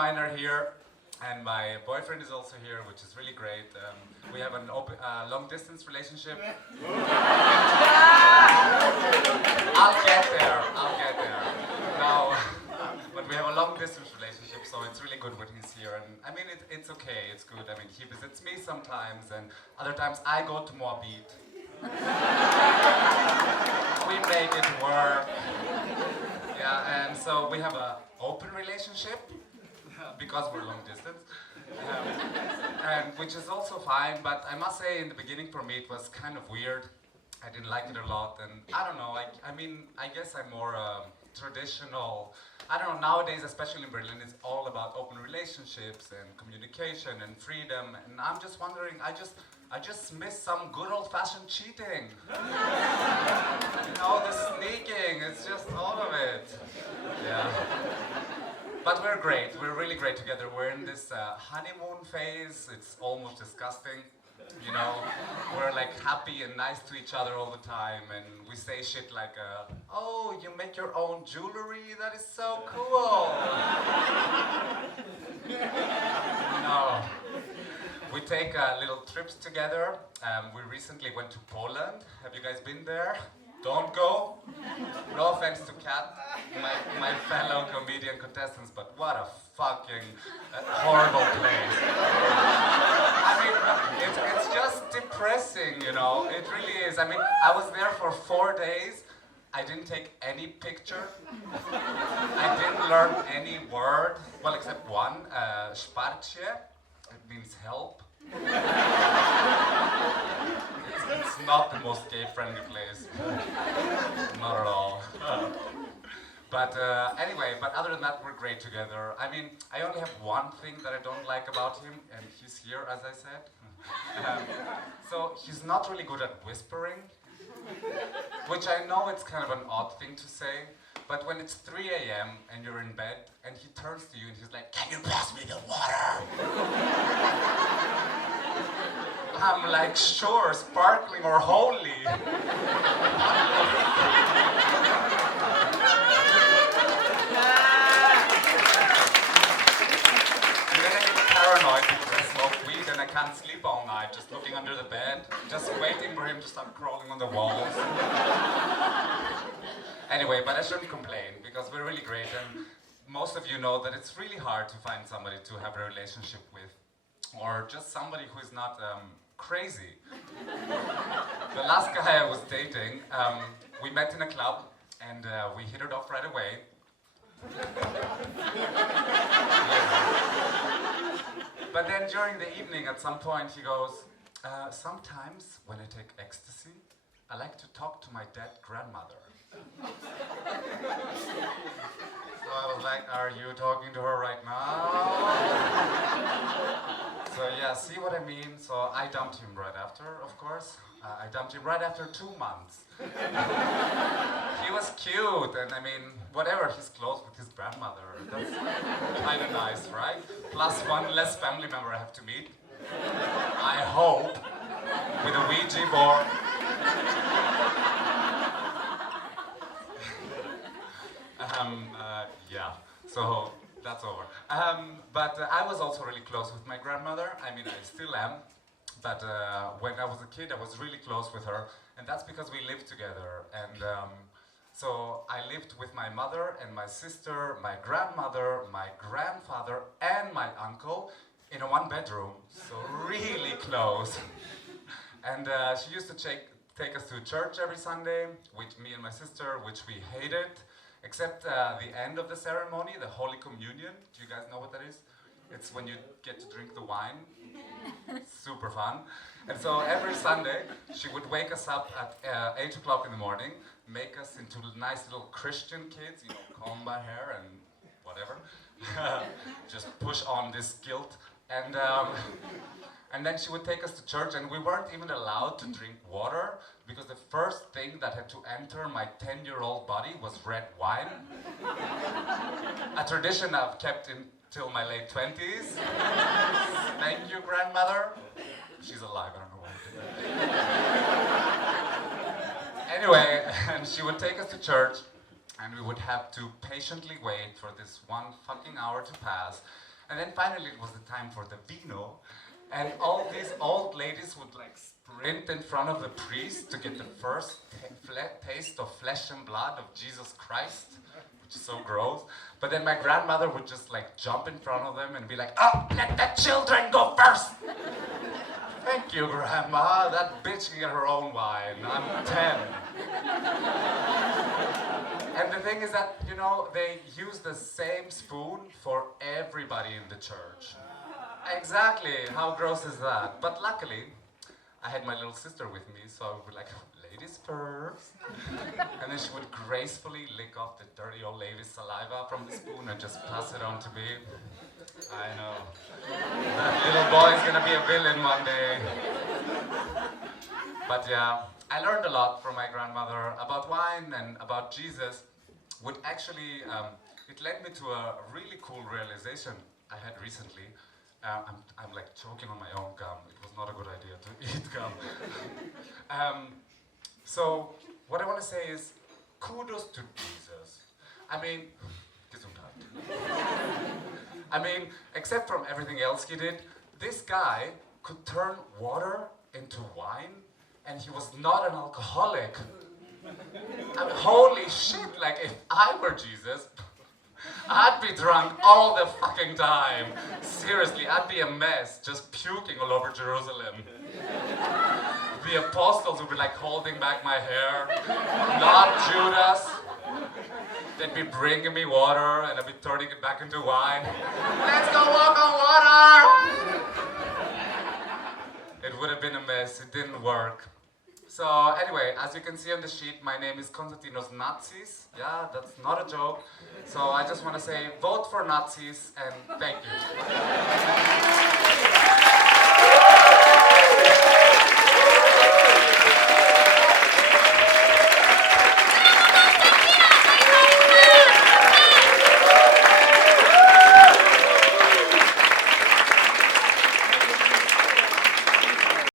mine are here, and my boyfriend is also here, which is really great. We have a long-distance relationship. I'll get there. No, but we have a long-distance relationship, so it's really good when he's here. And I mean, it's okay. It's good. I mean, he visits me sometimes, and other times I go to Moabit. We make it work. Yeah, and so we have an open relationship because we're long distance, and which is also fine. But I must say, in the beginning for me, it was kind of weird. I didn't like it a lot, and I don't know. I mean, I guess I'm more traditional. I don't know. Nowadays, especially in Berlin, it's all about open relationships and communication and freedom. And I'm just wondering. I just miss some good old-fashioned cheating. You know, the sneaking, it's just all of it. Yeah. But we're great, we're really great together. We're in this honeymoon phase. It's almost disgusting. You know, we're like happy and nice to each other all the time, and we say shit like, oh, you make your own jewelry? That is so cool. No. We take little trips together. We recently went to Poland. Have you guys been there? Don't go. No offense to Kat, my fellow comedian contestants, but what a fucking horrible place. I mean, it's just depressing, you know. It really is. I mean, I was there for 4 days. I didn't take any picture. I didn't learn any word. Well, except one, Szparcie. It means help. It's not the most gay-friendly place. Not at all. But anyway, but other than that, we're great together. I mean, I only have one thing that I don't like about him, and he's here, as I said. So he's not really good at whispering, which I know it's kind of an odd thing to say, but when it's 3 a.m. and you're in bed, and he turns to you and he's like, "Can you pass me the water?" I'm like, sure, sparkling or holy. And then I get paranoid because I smoke weed and I can't sleep all night, just looking under the bed, just waiting for him to start crawling on the walls. Anyway, but I shouldn't complain because we're really great, and most of you know that it's really hard to find somebody to have a relationship with, or just somebody who is not crazy. The last guy I was dating, we met in a club, and we hit it off right away. But then during the evening, at some point, he goes, sometimes when I take ecstasy, I like to talk to my dead grandmother. So I was like, are you talking to her right now? So yeah, see what I mean? So I dumped him right after, of course. I dumped him right after 2 months. He was cute, and I mean, whatever, he's close with his grandmother. That's kind of nice, right? Plus one less family member I have to meet. I hope, with a Ouija board. Yeah, so that's over. But I was also really close with my grandmother. I mean, I still am. But when I was a kid, I was really close with her. And that's because we lived together. And so I lived with my mother and my sister, my grandmother, my grandfather, and my uncle in a one-bedroom. So really close. And she used to take us to church every Sunday with me and my sister, which we hated. Except the end of the ceremony, the Holy Communion. Do you guys know what that is? It's when you get to drink the wine. Super fun. And so every Sunday, she would wake us up at 8 o'clock in the morning, make us into nice little Christian kids, you know, comb our hair and whatever. Just push on this guilt. And then she would take us to church, and we weren't even allowed to drink water because the first thing that had to enter my 10-year-old body was red wine. A tradition I've kept until my late 20s. Thank you, grandmother. She's alive, I don't know why. Anyway, and she would take us to church, and we would have to patiently wait for this 1 fucking hour to pass. And then finally it was the time for the vino. And all these old ladies would like sprint in front of the priest to get the first taste of flesh and blood of Jesus Christ, which is so gross. But then my grandmother would just like jump in front of them and be like, "Oh, let the children go first." Thank you, Grandma. That bitch can get her own wine. I'm 10. And the thing is that, you know, they use the same spoon for everybody in the church. Exactly. How gross is that? But luckily, I had my little sister with me, so I would be like, "Ladies first." And then she would gracefully lick off the dirty old lady's saliva from the spoon and just pass it on to me. I know. That little boy's gonna be a villain one day. But yeah, I learned a lot from my grandmother about wine and about Jesus, which actually, it led me to a really cool realization I had recently. I'm like choking on my own gum. It was not a good idea to eat gum. So what I want to say is, kudos to Jesus. I mean, Gesundheit. I mean, except from everything else he did, this guy could turn water into wine, and he was not an alcoholic. I mean, holy shit, like if I were Jesus, I'd be drunk all the fucking time. Seriously, I'd be a mess, just puking all over Jerusalem. The apostles would be like holding back my hair, not Judas. They'd be bringing me water and I'd be turning it back into wine. Let's go walk on water! It would have been a mess, it didn't work. So anyway, as you can see on the sheet, my name is Konstantinos Natsis. Yeah, that's not a joke. So I just want to say, vote for Natsis and thank you.